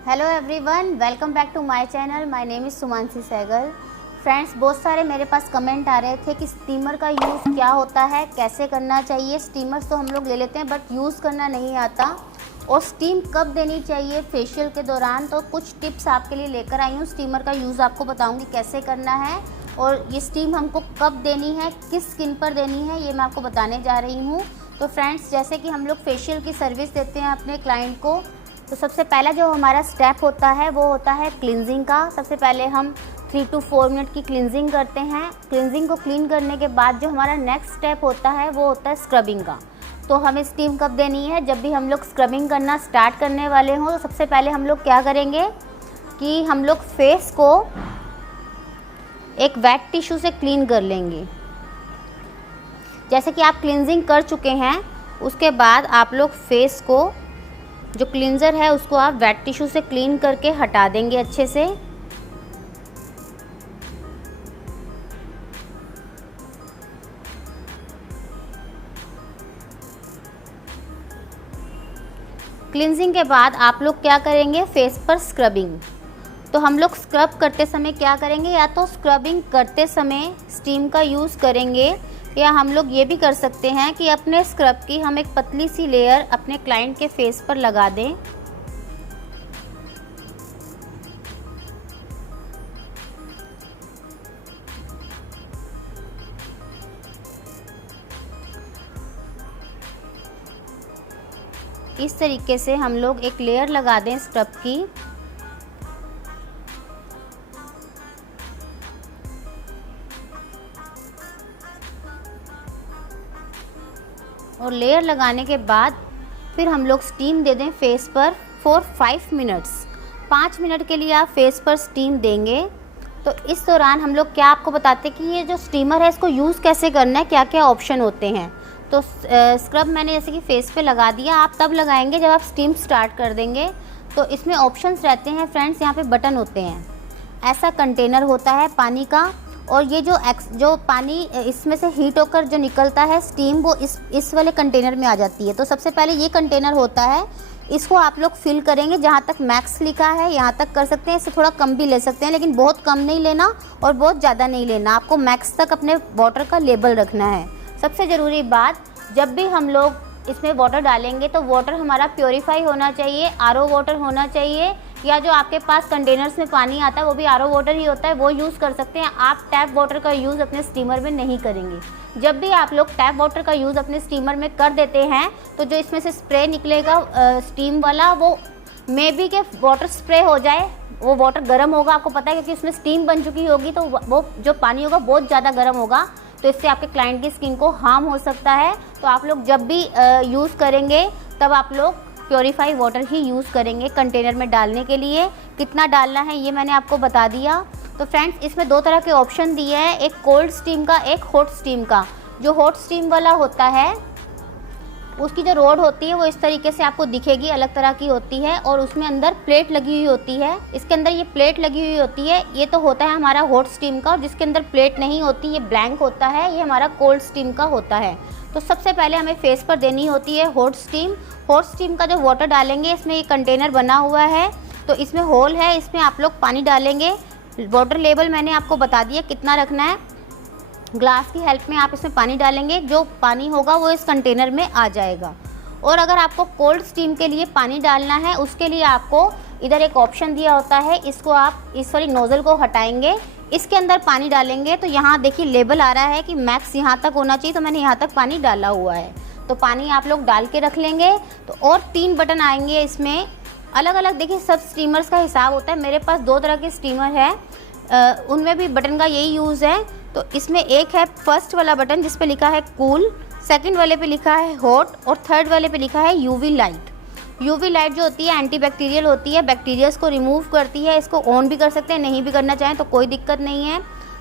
Hello everyone, welcome back to my channel. My name is Sumanshi Sehgal. Friends, बहुत सारे मेरे पास comment आ रहे थे कि स्टीमर का यूज़ क्या होता है, कैसे करना चाहिए। स्टीमर्स तो हम लोग ले लेते हैं बट यूज़ करना नहीं आता, और स्टीम कब देनी चाहिए फेशियल के दौरान। तो कुछ टिप्स आपके लिए लेकर आई हूँ। स्टीमर का यूज़ आपको बताऊँगी कैसे करना है, और ये स्टीम हमको कब देनी है, किस स्किन पर देनी है, ये मैं आपको बताने जा रही हूँ। तो फ्रेंड्स, जैसे कि हम लोग फेशियल की सर्विस देते हैं अपने क्लाइंट को, तो सबसे पहला जो हमारा स्टेप होता है वो होता है क्लिनजिंग का। सबसे पहले हम 3 to 4 मिनट की क्लिनजिंग करते हैं। क्लिनजिंग को क्लीन करने के बाद जो हमारा नेक्स्ट स्टेप होता है वो होता है स्क्रबिंग का। तो हमें स्टीम कब देनी है, जब भी हम लोग स्क्रबिंग करना स्टार्ट करने वाले हों। तो सबसे पहले हम लोग क्या करेंगे कि हम लोग फेस को एक वेट टिश्यू से क्लीन कर लेंगे। जैसे कि आप क्लिनजिंग कर चुके हैं, उसके बाद आप लोग फेस को जो क्लींजर है उसको आप वेट टिश्यू से क्लीन करके हटा देंगे अच्छे से। क्लींजिंग के बाद आप लोग क्या करेंगे, फेस पर स्क्रबिंग। तो हम लोग स्क्रब करते समय क्या करेंगे, या तो स्क्रबिंग करते समय स्टीम का यूज़ करेंगे, या हम लोग ये भी कर सकते हैं कि अपने स्क्रब की हम एक पतली सी लेयर अपने क्लाइंट के फेस पर लगा दें। इस तरीके से हम लोग एक लेयर लगा दें स्क्रब की। और लेयर लगाने के बाद फिर हम लोग स्टीम दे दें फेस पर फॉर 5 मिनट्स। 5 मिनट के लिए आप फेस पर स्टीम देंगे। तो इस दौरान हम लोग क्या आपको बताते हैं कि ये जो स्टीमर है इसको यूज़ कैसे करना है, क्या क्या ऑप्शन होते हैं। तो स्क्रब मैंने जैसे कि फेस पे लगा दिया, आप तब लगाएंगे जब आप स्टीम स्टार्ट कर देंगे। तो इसमें ऑप्शंस रहते हैं फ्रेंड्स, यहाँ पे बटन होते हैं। ऐसा कंटेनर होता है पानी का, और ये जो पानी इसमें से हीट होकर जो निकलता है स्टीम, वो इस वाले कंटेनर में आ जाती है। तो सबसे पहले ये कंटेनर होता है, इसको आप लोग फिल करेंगे। जहाँ तक मैक्स लिखा है यहाँ तक कर सकते हैं, इससे थोड़ा कम भी ले सकते हैं, लेकिन बहुत कम नहीं लेना और बहुत ज़्यादा नहीं लेना। आपको मैक्स तक अपने वाटर का लेबल रखना है। सबसे ज़रूरी बात, जब भी हम लोग इसमें वाटर डालेंगे तो वाटर हमारा प्योरीफाई होना चाहिए, आरओ वाटर होना चाहिए, या जो आपके पास कंटेनर्स में पानी आता है वो भी आरओ वाटर ही होता है, वो यूज़ कर सकते हैं। आप टैप वाटर का यूज़ अपने स्टीमर में नहीं करेंगे। जब भी आप लोग टैप वाटर का यूज़ अपने स्टीमर में कर देते हैं तो जो इसमें से स्प्रे निकलेगा स्टीम वाला, वो मे बी के वाटर स्प्रे हो जाए। वो वाटर गर्म होगा, आपको पता है, क्योंकि उसमें स्टीम बन चुकी होगी, तो वो जो पानी होगा बहुत ज़्यादा गर्म होगा, तो इससे आपके क्लाइंट की स्किन को हार्म हो सकता है। तो आप लोग जब भी यूज़ करेंगे तब आप लोग प्योरीफाई वाटर ही यूज़ करेंगे कंटेनर में डालने के लिए। कितना डालना है ये मैंने आपको बता दिया। तो फ्रेंड्स, इसमें 2 तरह के ऑप्शन दिए हैं, एक कोल्ड स्टीम का, एक हॉट स्टीम का। जो हॉट स्टीम वाला होता है उसकी जो रोड होती है वो इस तरीके से आपको दिखेगी, अलग तरह की होती है, और उसमें अंदर प्लेट लगी हुई होती है। इसके अंदर ये प्लेट लगी हुई होती है, ये तो होता है हमारा हॉट स्टीम का। और जिसके अंदर प्लेट नहीं होती, ये ब्लैंक होता है, ये हमारा कोल्ड स्टीम का होता है। तो सबसे पहले हमें फेस पर देनी होती है हॉट स्टीम। हॉट स्टीम का जो वाटर डालेंगे, इसमें ये कंटेनर बना हुआ है, तो इसमें होल है, इसमें आप लोग पानी डालेंगे। वाटर लेवल मैंने आपको बता दिया कितना रखना है। ग्लास की हेल्प में आप इसमें पानी डालेंगे, जो पानी होगा वो इस कंटेनर में आ जाएगा। और अगर आपको कोल्ड स्टीम के लिए पानी डालना है, उसके लिए आपको इधर एक ऑप्शन दिया होता है, इसको आप इस वाली नोज़ल को हटाएंगे, इसके अंदर पानी डालेंगे। तो यहाँ देखिए लेबल आ रहा है कि मैक्स यहाँ तक होना चाहिए, तो मैंने यहाँ तक पानी डाला हुआ है। तो पानी आप लोग डाल के रख लेंगे। तो और 3 बटन आएंगे इसमें, अलग अलग। देखिए सब स्टीमर्स का हिसाब होता है, मेरे पास 2 तरह के स्टीमर है, उनमें भी बटन का यही यूज़ है। तो इसमें एक है फर्स्ट वाला बटन जिस पे लिखा है कूल, सेकंड वाले पे लिखा है हॉट, और थर्ड वाले पे लिखा है यूवी लाइट। यूवी लाइट जो होती है एंटीबैक्टीरियल होती है, बैक्टीरियाज को रिमूव करती है। इसको ऑन भी कर सकते हैं, नहीं भी करना चाहें तो कोई दिक्कत नहीं है।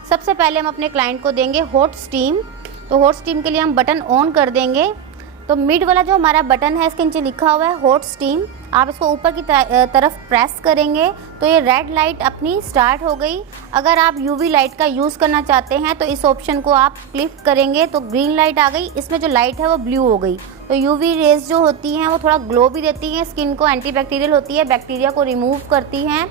सबसे पहले हम अपने क्लाइंट को देंगे हॉट स्टीम। तो हॉट स्टीम के लिए हम बटन ऑन कर देंगे। तो मिड वाला जो हमारा बटन है, इसके नीचे लिखा हुआ है हॉट स्टीम, आप इसको ऊपर की तरफ प्रेस करेंगे तो ये रेड लाइट अपनी स्टार्ट हो गई। अगर आप यूवी लाइट का यूज़ करना चाहते हैं तो इस ऑप्शन को आप क्लिक करेंगे तो ग्रीन लाइट आ गई, इसमें जो लाइट है वो ब्लू हो गई। तो यूवी रेज जो होती हैं वो थोड़ा ग्लो भी देती हैं, स्किन को एंटीबैक्टीरियल होती है, बैक्टीरिया को रिमूव करती हैं।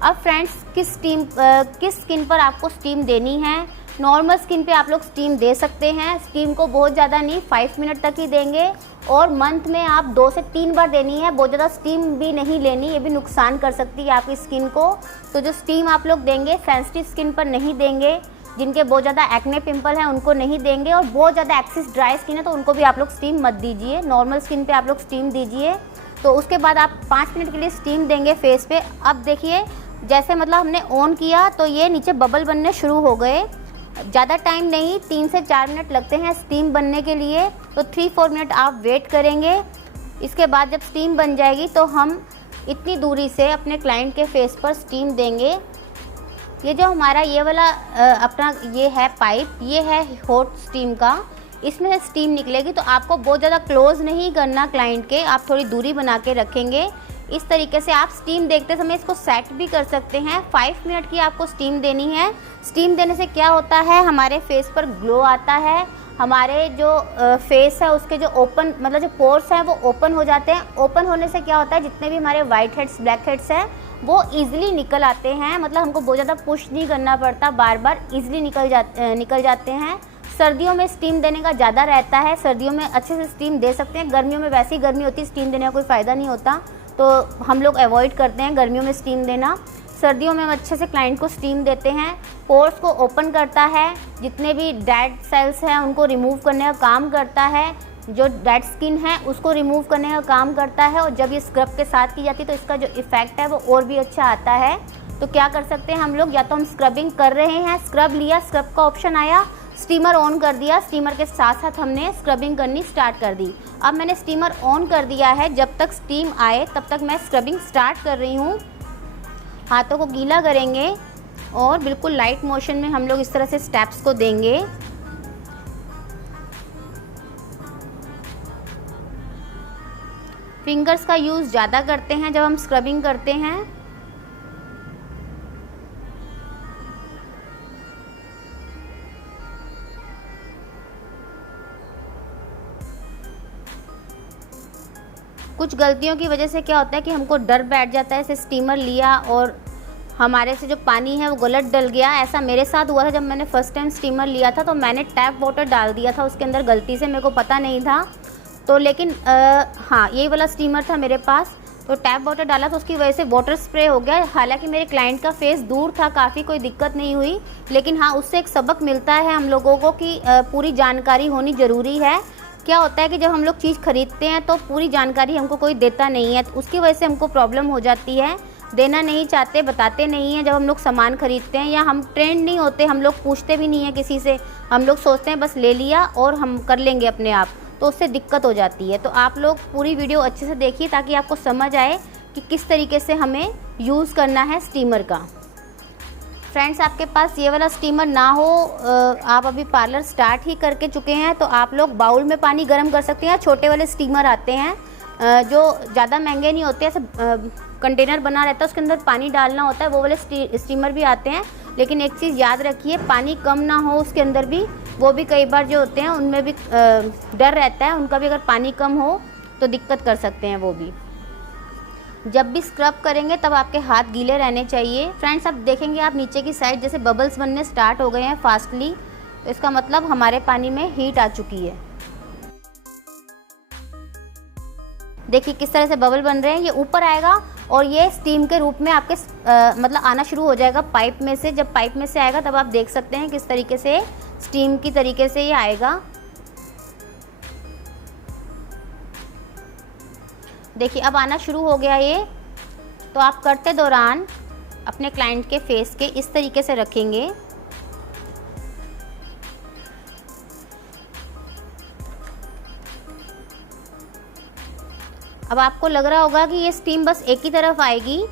अब फ्रेंड्स किस स्किन पर आपको स्टीम देनी है। नॉर्मल स्किन पे आप लोग स्टीम दे सकते हैं। स्टीम को बहुत ज़्यादा नहीं, 5 मिनट तक ही देंगे और मंथ में आप 2 से 3 बार देनी है। बहुत ज़्यादा स्टीम भी नहीं लेनी, ये भी नुकसान कर सकती है आपकी स्किन को। तो जो स्टीम आप लोग देंगे सेंसिटिव स्किन पर नहीं देंगे, जिनके बहुत ज़्यादा एक्ने पिंपल हैं उनको नहीं देंगे, और बहुत ज़्यादा एक्सेस ड्राई स्किन है तो उनको भी आप लोग स्टीम मत दीजिए। नॉर्मल स्किन पे आप लोग स्टीम दीजिए। तो उसके बाद आप 5 मिनट के लिए स्टीम देंगे फेस पे। अब देखिए जैसे मतलब हमने ऑन किया तो ये नीचे बबल बनने शुरू हो गए। ज़्यादा टाइम नहीं, 3 से 4 मिनट लगते हैं स्टीम बनने के लिए, तो 3-4 मिनट आप वेट करेंगे। इसके बाद जब स्टीम बन जाएगी तो हम इतनी दूरी से अपने क्लाइंट के फेस पर स्टीम देंगे। ये जो हमारा ये वाला अपना ये है पाइप, ये है हॉट स्टीम का, इसमें से स्टीम निकलेगी। तो आपको बहुत ज़्यादा क्लोज नहीं करना क्लाइंट के, आप थोड़ी दूरी बना के रखेंगे। इस तरीके से आप स्टीम देखते समय इसको सेट भी कर सकते हैं। 5 मिनट की आपको स्टीम देनी है। स्टीम देने से क्या होता है, हमारे फेस पर ग्लो आता है, हमारे जो फेस है उसके जो ओपन मतलब जो पोर्स हैं वो ओपन हो जाते हैं। ओपन होने से क्या होता है, जितने भी हमारे वाइट हेड्स ब्लैक हेड्स हैं वो ईजिली निकल आते हैं। मतलब हमको बहुत ज़्यादा पुश नहीं करना पड़ता, बार बार ईजिली निकल जाते हैं। सर्दियों में स्टीम देने का ज़्यादा रहता है, सर्दियों में अच्छे से स्टीम दे सकते हैं। गर्मियों में वैसे ही गर्मी होती है, स्टीम देने का कोई फ़ायदा नहीं होता, तो हम लोग अवॉइड करते हैं गर्मियों में स्टीम देना। सर्दियों में हम अच्छे से क्लाइंट को स्टीम देते हैं। पोर्स को ओपन करता है, जितने भी डेड सेल्स हैं उनको रिमूव करने का काम करता है, जो डेड स्किन है उसको रिमूव करने का काम करता है। और जब ये स्क्रब के साथ की जाती है तो इसका जो इफ़ेक्ट है वो और भी अच्छा आता है। तो क्या कर सकते हैं हम लोग, या तो हम स्क्रबिंग कर रहे हैं, स्क्रब लिया, स्क्रब का ऑप्शन आया, स्टीमर ऑन कर दिया, स्टीमर के साथ साथ हमने स्क्रबिंग करनी स्टार्ट कर दी। अब मैंने स्टीमर ऑन कर दिया है, जब तक स्टीम आए तब तक मैं स्क्रबिंग स्टार्ट कर रही हूँ। हाथों को गीला करेंगे और बिल्कुल लाइट मोशन में हम लोग इस तरह से स्टेप्स को देंगे। फिंगर्स का यूज़ ज़्यादा करते हैं जब हम स्क्रबिंग करते हैं। कुछ गलतियों की वजह से क्या होता है कि हमको डर बैठ जाता है, जैसे स्टीमर लिया और हमारे से जो पानी है वो गलत डल गया। ऐसा मेरे साथ हुआ था जब मैंने फ़र्स्ट टाइम स्टीमर लिया था, तो मैंने टैप वाटर डाल दिया था उसके अंदर गलती से, मेरे को पता नहीं था। तो लेकिन हाँ यही वाला स्टीमर था मेरे पास, तो टैप वाटर डाला तो उसकी वजह से वाटर स्प्रे हो गया। हालांकि मेरे क्लाइंट का फेस दूर था काफ़ी, कोई दिक्कत नहीं हुई, लेकिन हाँ उससे एक सबक मिलता है हम लोगों को कि पूरी जानकारी होनी ज़रूरी है। क्या होता है कि जब हम लोग चीज़ खरीदते हैं तो पूरी जानकारी हमको कोई देता नहीं है, तो उसकी वजह से हमको प्रॉब्लम हो जाती है। देना नहीं चाहते, बताते नहीं हैं जब हम लोग सामान खरीदते हैं, या हम ट्रेंड नहीं होते, हम लोग पूछते भी नहीं हैं किसी से, हम लोग सोचते हैं बस ले लिया और हम कर लेंगे अपने आप, तो उससे दिक्कत हो जाती है। तो आप लोग पूरी वीडियो अच्छे से देखिए ताकि आपको समझ आए कि किस तरीके से हमें यूज़ करना है स्टीमर का। फ्रेंड्स आपके पास ये वाला स्टीमर ना हो, आप अभी पार्लर स्टार्ट ही करके चुके हैं, तो आप लोग बाउल में पानी गर्म कर सकते हैं। छोटे वाले स्टीमर आते हैं जो ज़्यादा महंगे नहीं होते, ऐसे कंटेनर बना रहता है उसके अंदर पानी डालना होता है, वो वाले स्टीमर भी आते हैं। लेकिन एक चीज़ याद रखिए, पानी कम ना हो उसके अंदर भी, वो भी कई बार जो होते हैं उनमें भी डर रहता है, उनका भी अगर पानी कम हो तो दिक्कत कर सकते हैं वो भी। जब भी स्क्रब करेंगे तब आपके हाथ गीले रहने चाहिए। फ्रेंड्स अब देखेंगे आप नीचे की साइड जैसे बबल्स बनने स्टार्ट हो गए हैं फास्टली, तो इसका मतलब हमारे पानी में हीट आ चुकी है। देखिए किस तरह से बबल बन रहे हैं, ये ऊपर आएगा और ये स्टीम के रूप में आपके मतलब आना शुरू हो जाएगा पाइप में से। जब पाइप में से आएगा तब आप देख सकते हैं किस तरीके से स्टीम की तरीके से ये आएगा। देखिए अब आना शुरू हो गया ये। तो आप करते दौरान अपने क्लाइंट के फेस के इस तरीके से रखेंगे। अब आपको लग रहा होगा कि ये स्टीम बस एक ही तरफ आएगी,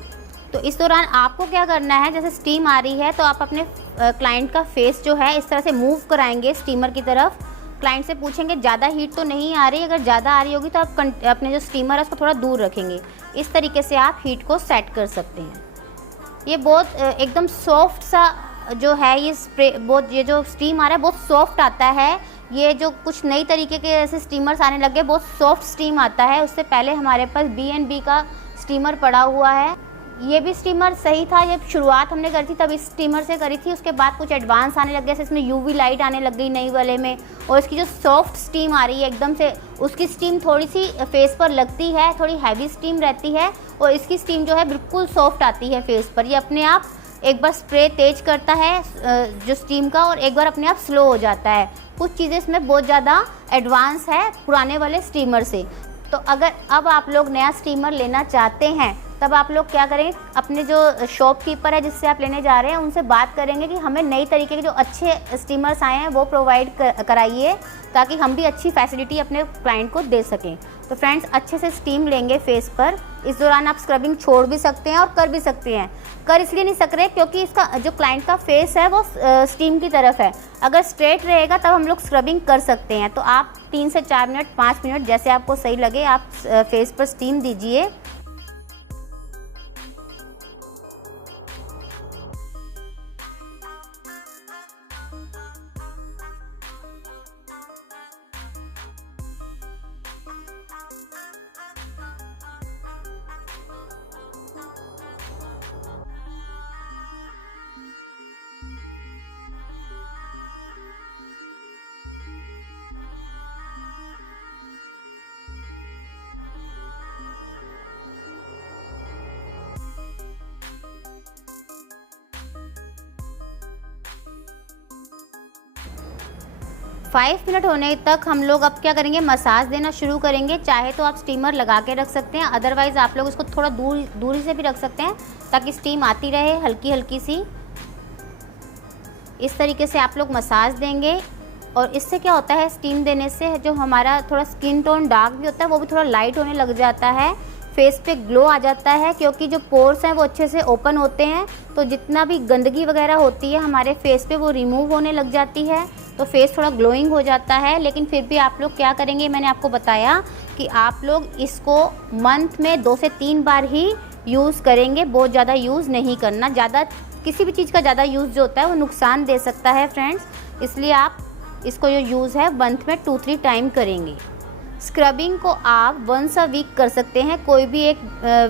तो इस दौरान आपको क्या करना है, जैसे स्टीम आ रही है तो आप अपने क्लाइंट का फेस जो है इस तरह से मूव कराएंगे स्टीमर की तरफ। क्लाइंट से पूछेंगे ज़्यादा हीट तो नहीं आ रही, अगर ज़्यादा आ रही होगी तो आप अपने जो स्टीमर है उसको थोड़ा दूर रखेंगे। इस तरीके से आप हीट को सेट कर सकते हैं। ये बहुत एकदम सॉफ्ट सा जो है ये स्प्रे बहुत, ये जो स्टीम आ रहा है बहुत सॉफ्ट आता है। ये जो कुछ नई तरीके के ऐसे स्टीमर्स आने लगे, बहुत सॉफ्ट स्टीम आता है। उससे पहले हमारे पास B&B का स्टीमर पड़ा हुआ है। ये भी स्टीमर सही था, जब शुरुआत हमने करी थी तब इस स्टीमर से करी थी। उसके बाद कुछ एडवांस आने लग गए, जैसे इसमें UV लाइट आने लग गई नई वाले में, और इसकी जो सॉफ्ट स्टीम आ रही है एकदम से, उसकी स्टीम थोड़ी सी फेस पर लगती है, थोड़ी हैवी स्टीम रहती है, और इसकी स्टीम जो है बिल्कुल सॉफ्ट आती है फेस पर। ये अपने आप एक बार स्प्रे तेज करता है जो स्टीम का, और एक बार अपने आप स्लो हो जाता है। कुछ चीज़ें इसमें बहुत ज़्यादा एडवांस है पुराने वाले स्टीमर से। तो अगर अब आप लोग नया स्टीमर लेना चाहते हैं, तब आप लोग क्या करें, अपने जो शॉपकीपर है जिससे आप लेने जा रहे हैं उनसे बात करेंगे कि हमें नई तरीके के जो अच्छे स्टीमर्स आए हैं वो प्रोवाइड कराइए, ताकि हम भी अच्छी फैसिलिटी अपने क्लाइंट को दे सकें। तो फ्रेंड्स, अच्छे से स्टीम लेंगे फेस पर। इस दौरान आप स्क्रबिंग छोड़ भी सकते हैं और कर भी सकते हैं। कर इसलिए नहीं सक रहे क्योंकि इसका जो क्लाइंट का फेस है वो स्टीम की तरफ है। अगर स्ट्रेट रहेगा तब हम लोग स्क्रबिंग कर सकते हैं। तो आप 3 से 4 मिनट, 5 मिनट जैसे आपको सही लगे आप फेस पर स्टीम दीजिए। फाइव मिनट होने तक हम लोग अब क्या करेंगे, मसाज देना शुरू करेंगे। चाहे तो आप स्टीमर लगा के रख सकते हैं, अदरवाइज़ आप लोग इसको थोड़ा दूरी से भी रख सकते हैं ताकि स्टीम आती रहे हल्की हल्की सी। इस तरीके से आप लोग मसाज देंगे, और इससे क्या होता है, स्टीम देने से जो हमारा थोड़ा स्किन टोन डार्क भी होता है वो भी थोड़ा लाइट होने लग जाता है, फेस पे ग्लो आ जाता है, क्योंकि जो पोर्स हैं वो अच्छे से ओपन होते हैं। तो जितना भी गंदगी वगैरह होती है हमारे फेस पे वो रिमूव होने लग जाती है, तो फेस थोड़ा ग्लोइंग हो जाता है। लेकिन फिर भी आप लोग क्या करेंगे, मैंने आपको बताया कि आप लोग इसको मंथ में 2 से 3 बार ही यूज़ करेंगे, बहुत ज़्यादा यूज़ नहीं करना। ज़्यादा किसी भी चीज़ का ज़्यादा यूज़ जो होता है वो नुकसान दे सकता है फ्रेंड्स, इसलिए आप इसको जो यूज़ है मंथ में 2-3 टाइम करेंगे। स्क्रबिंग को आप वंस अ वीक कर सकते हैं, कोई भी एक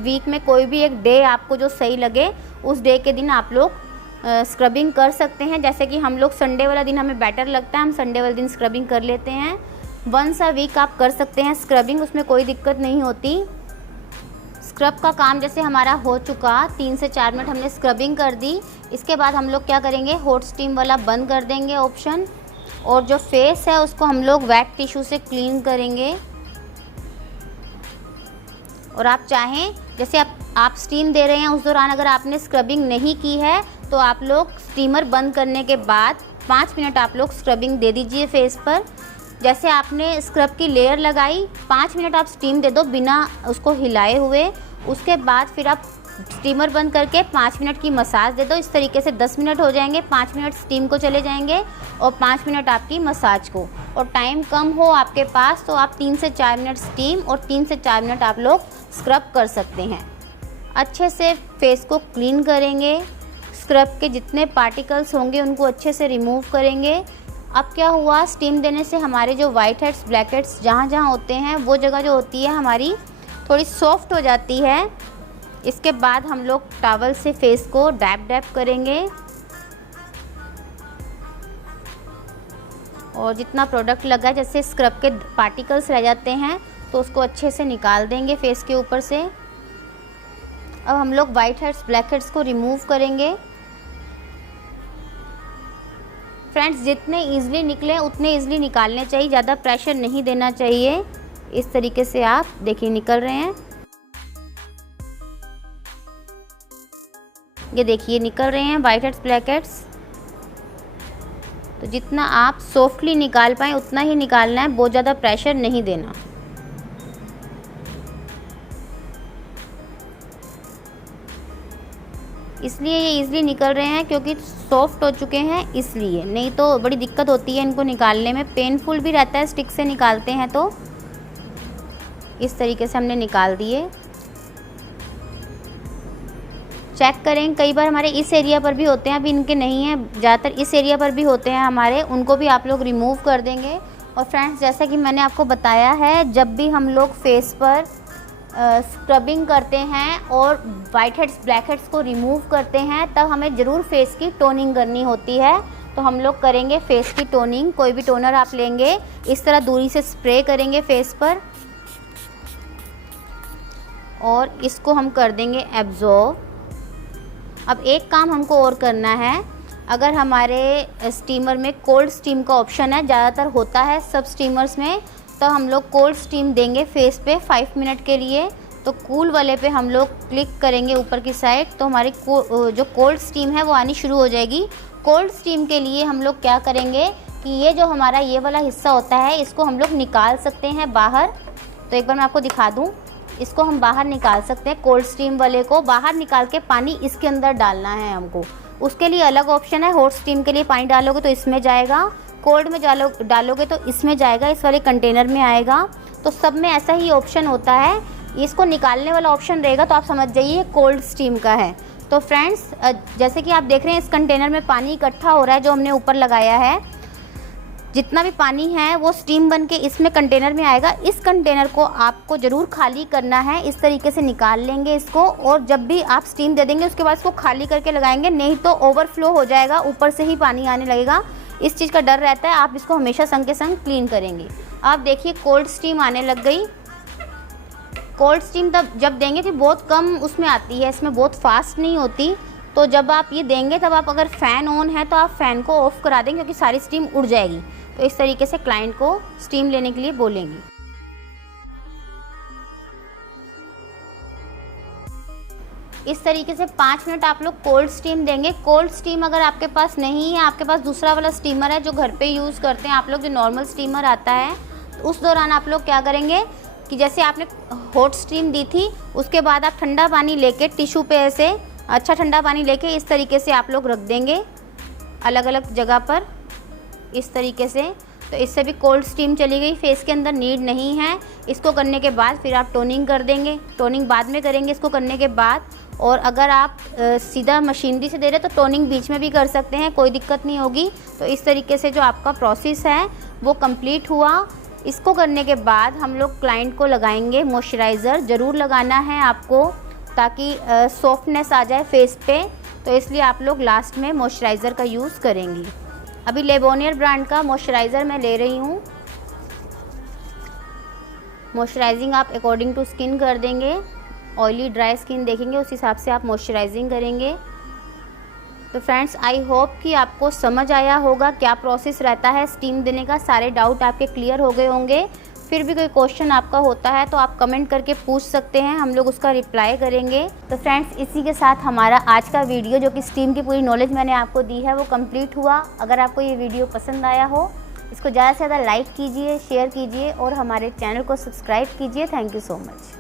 वीक में कोई भी एक डे आपको जो सही लगे उस डे के दिन आप लोग स्क्रबिंग कर सकते हैं। जैसे कि हम लोग संडे वाला दिन हमें बेटर लगता है, हम संडे वाले दिन स्क्रबिंग कर लेते हैं। वंस अ वीक आप कर सकते हैं स्क्रबिंग, उसमें कोई दिक्कत नहीं होती। स्क्रब का काम जैसे हमारा हो चुका, 3 से 4 मिनट हमने स्क्रबिंग कर दी। इसके बाद हम लोग क्या करेंगे, हॉट स्टीम वाला बंद कर देंगे ऑप्शन, और जो फेस है उसको हम लोग वेट टिश्यू से क्लीन करेंगे। और आप चाहें, जैसे आप स्टीम दे रहे हैं उस दौरान अगर आपने स्क्रबिंग नहीं की है तो आप लोग स्टीमर बंद करने के बाद 5 मिनट आप लोग स्क्रबिंग दे दीजिए फेस पर। जैसे आपने स्क्रब की लेयर लगाई, 5 मिनट आप स्टीम दे दो बिना उसको हिलाए हुए। उसके बाद फिर आप स्टीमर बंद करके 5 मिनट की मसाज दे दो। इस तरीके से 10 मिनट हो जाएंगे, 5 मिनट स्टीम को चले जाएंगे और 5 मिनट आपकी मसाज को। और टाइम कम हो आपके पास तो आप 3 से 4 मिनट स्टीम और 3 से 4 मिनट आप लोग स्क्रब कर सकते हैं। अच्छे से फेस को क्लीन करेंगे, स्क्रब के जितने पार्टिकल्स होंगे उनको अच्छे से रिमूव करेंगे। अब क्या हुआ, स्टीम देने से हमारे जो वाइट हेड्स, ब्लैक हेड्स जहाँ जहाँ होते हैं वो जगह जो होती है हमारी थोड़ी सॉफ्ट हो जाती है। इसके बाद हम लोग टॉवल से फेस को डैप करेंगे, और जितना प्रोडक्ट लगा, जैसे स्क्रब के पार्टिकल्स रह जाते हैं तो उसको अच्छे से निकाल देंगे फेस के ऊपर से। अब हम लोग वाइट हेड्स, ब्लैक हेड्स को रिमूव करेंगे। फ्रेंड्स, जितने ईजिली निकले उतने ईजिली निकालने चाहिए, ज़्यादा प्रेशर नहीं देना चाहिए। इस तरीके से आप देखिए निकल रहे हैं, ये देखिए निकल रहे हैं वाइट हेड्स, ब्लैक हेड्स। तो जितना आप सॉफ्टली निकाल पाएँ उतना ही निकालना है, बहुत ज़्यादा प्रेशर नहीं देना। इसलिए ये इजीली निकल रहे हैं क्योंकि सॉफ्ट हो चुके हैं, इसलिए। नहीं तो बड़ी दिक्कत होती है इनको निकालने में, पेनफुल भी रहता है स्टिक से निकालते हैं। तो इस तरीके से हमने निकाल दिए। चेक करें, कई बार हमारे इस एरिया पर भी होते हैं, अभी इनके नहीं हैं, ज़्यादातर इस एरिया पर भी होते हैं हमारे, उनको भी आप लोग रिमूव कर देंगे। और फ्रेंड्स, जैसा कि मैंने आपको बताया है, जब भी हम लोग फेस पर स्क्रबिंग करते हैं और वाइट हेड्स ब्लैक हेड्स को रिमूव करते हैं, तब हमें ज़रूर फेस की टोनिंग करनी होती है। तो हम लोग करेंगे फेस की टोनिंग। कोई भी टोनर आप लेंगे, इस तरह दूरी से स्प्रे करेंगे फेस पर और इसको हम कर देंगे एब्जॉर्ब। अब एक काम हमको और करना है, अगर हमारे स्टीमर में कोल्ड स्टीम का ऑप्शन है, ज़्यादातर होता है सब स्टीमर्स में, तो हम लोग कोल्ड स्टीम देंगे फेस पे 5 मिनट के लिए। तो कूल वाले पे हम लोग क्लिक करेंगे ऊपर की साइड, तो हमारी जो कोल्ड स्टीम है वो आनी शुरू हो जाएगी। कोल्ड स्टीम के लिए हम लोग क्या करेंगे कि ये जो हमारा ये वाला हिस्सा होता है, इसको हम लोग निकाल सकते हैं बाहर। तो एक बार मैं आपको दिखा दूँ, इसको हम बाहर निकाल सकते हैं। कोल्ड स्टीम वाले को बाहर निकाल के पानी इसके अंदर डालना है हमको। उसके लिए अलग ऑप्शन है, हॉट स्टीम के लिए पानी डालोगे तो इसमें जाएगा, कोल्ड में डालोगे तो इसमें जाएगा, इस वाले कंटेनर में आएगा। तो सब में ऐसा ही ऑप्शन होता है। इसको निकालने वाला ऑप्शन रहेगा तो आप समझ जाइए कोल्ड स्टीम का है। तो फ्रेंड्स, जैसे कि आप देख रहे हैं, इस कंटेनर में पानी इकट्ठा हो रहा है जो हमने ऊपर लगाया है। जितना भी पानी है वो स्टीम बन के इसमें कंटेनर में आएगा। इस कंटेनर को आपको ज़रूर खाली करना है। इस तरीके से निकाल लेंगे इसको, और जब भी आप स्टीम दे देंगे उसके बाद इसको खाली करके लगाएंगे, नहीं तो ओवरफ्लो हो जाएगा, ऊपर से ही पानी आने लगेगा। इस चीज़ का डर रहता है। आप इसको हमेशा संग के संग क्लीन करेंगे। आप देखिए कोल्ड स्टीम आने लग गई। कोल्ड स्टीम तब जब देंगे कि बहुत कम उसमें आती है, इसमें बहुत फास्ट नहीं होती। तो जब आप ये देंगे तब आप, अगर फ़ैन ऑन है तो आप फ़ैन को ऑफ़ करा देंगे क्योंकि सारी स्टीम उड़ जाएगी। तो इस तरीके से क्लाइंट को स्टीम लेने के लिए बोलेंगे। इस तरीके से 5 मिनट आप लोग कोल्ड स्टीम देंगे। कोल्ड स्टीम अगर आपके पास नहीं है, आपके पास दूसरा वाला स्टीमर है जो घर पे यूज़ करते हैं आप लोग, जो नॉर्मल स्टीमर आता है, तो उस दौरान आप लोग क्या करेंगे कि जैसे आपने हॉट स्टीम दी थी, उसके बाद आप ठंडा पानी लेके टिश्यू पे ऐसे अच्छा ठंडा पानी लेके इस तरीके से आप लोग रख देंगे अलग अलग जगह पर, इस तरीके से। तो इससे भी कोल्ड स्टीम चली गई, फेस के अंदर नीड नहीं है। इसको करने के बाद फिर आप टोनिंग कर देंगे। टोनिंग बाद में करेंगे इसको करने के बाद। और अगर आप सीधा मशीनरी से दे रहे तो टोनिंग बीच में भी कर सकते हैं, कोई दिक्कत नहीं होगी। तो इस तरीके से जो आपका प्रोसेस है वो कंप्लीट हुआ। इसको करने के बाद हम लोग क्लाइंट को लगाएंगे मॉइस्चराइज़र। ज़रूर लगाना है आपको ताकि सॉफ्टनेस आ जाए फेस पे, तो इसलिए आप लोग लास्ट में मॉइस्चराइज़र का यूज़ करेंगी। अभी लेबोनियर ब्रांड का मॉइस्चराइज़र मैं ले रही हूँ। मॉइस्चराइजिंग आप अकॉर्डिंग टू स्किन कर देंगे। ऑयली ड्राई स्किन देखेंगे उस हिसाब से आप मॉइस्चराइजिंग करेंगे। तो फ्रेंड्स, आई होप कि आपको समझ आया होगा क्या प्रोसेस रहता है स्टीम देने का। सारे डाउट आपके क्लियर हो गए होंगे। फिर भी कोई क्वेश्चन आपका होता है तो आप कमेंट करके पूछ सकते हैं, हम लोग उसका रिप्लाई करेंगे। तो फ्रेंड्स, इसी के साथ हमारा आज का वीडियो, जो कि स्टीम की पूरी नॉलेज मैंने आपको दी है, वो कंप्लीट हुआ। अगर आपको ये वीडियो पसंद आया हो, इसको ज़्यादा से ज़्यादा लाइक कीजिए, शेयर कीजिए और हमारे चैनल को सब्सक्राइब कीजिए। Thank you so much.